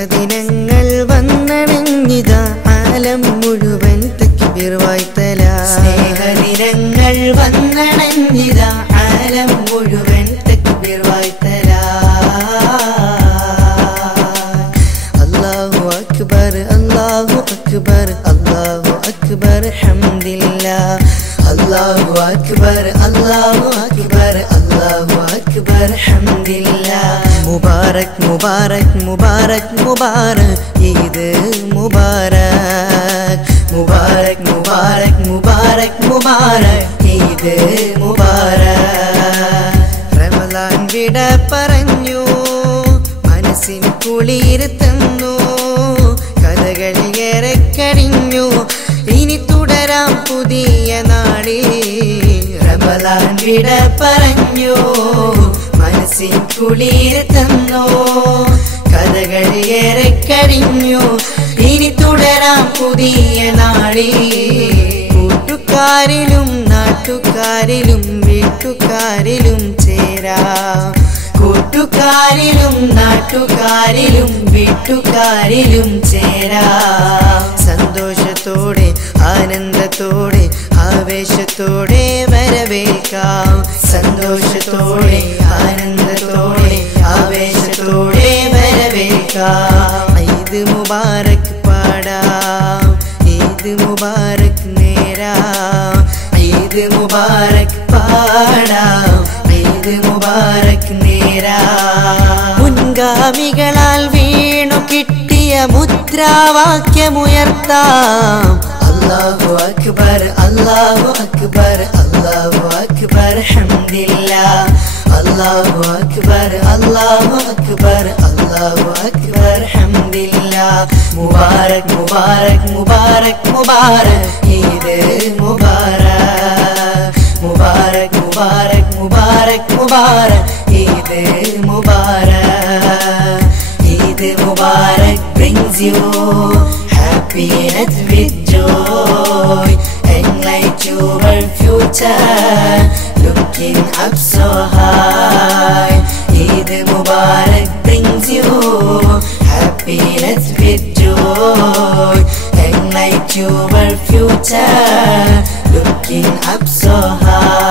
സ്നേഹദിനങ്ങൾ വന്നണഞ്ഞിതാ ആലം മുഴുവൻ തക്ബീർ വായ്ത്തല സ്നേഹദിനങ്ങൾ വന്നണഞ്ഞിതാ ആലം മുഴുവൻ തക്ബീർ വായ്ത്തല അല്ലാഹു അക്ബർ അല്ലാഹു അക്ബർ അല്ലാഹു അക്ബർ ഹംദില്ലാഹ് അല്ലാഹു അക്ബർ അല്ലാഹു അക്ബർ അല്ലാഹു അക്ബർ ഹംദില്ലാഹ് മുബാരക് മുബാരക് മുബാരക് മുബാരക് ഈദ് മുബാരക് മുബാരക് മുബാരക് മുബാരക് മുബാരക് ഈദ് മുബാരക് റമളാൻ വിട പറഞ്ഞു മനസ്സിൻ കുളിര് തന്നു കഥകൾ ഏറെ കഴിഞ്ഞു ഇനി തുടരാം പുതിയ നാളി റമളാൻ വിട പറഞ്ഞു മനസ്സിൻ കുളിര് തന്നു കഥകൾ ഏറെ കഴിഞ്ഞു ഇനി തുടരാം പുതിയ നാളി കൂട്ടുകാരിലും നാട്ടുകാരിലും വീട്ടുകാരിലും ചേരാം കൂട്ടുകാരിലും നാട്ടുകാരിലും വീട്ടുകാരിലും ചേരാം സന്തോഷത്തോടെ ആനന്ദത്തോടെ ആവേശത്തോടെ വരവേൽക്കാം സന്തോഷത്തോടെ ആനന്ദത്തോടെ ആവേശത്തോടെ വരവേൽക്കാം ഈദ് മുബാരക് പാടാം ഈദ് മുബാരക് നേരാം ഈദ് മുബാരക് പാടാം ഈദ് മുബാരക് നേരാം മുൻഗാമികളാൽ വീണു കിട്ടിയ മുദ്രാവാക്യമുയർത്താം അല്ലാഹു അക്ബർ അല്ലാഹു അക്ബർ അല്ലാഹു അക്ബർ ഹംദില്ലാഹ് അല്ലാഹു അക്ബർ അല്ലാഹു അക്ബർ അല്ലാഹു അക്ബർ ഹംദില്ലാഹ് മുബാരക് മുബാരക് മുബാരക് മുബാരക് ഈദ് മുബാരക് മുബാരക് മുബാരക് മുബാരക് മുബാരക് ഈദ് മുബാരക് ഈദ് മുബാരക് brings you happiness with joy and light your future looking up so high Eid Mubarak brings you happiness with joy and light your future looking up so high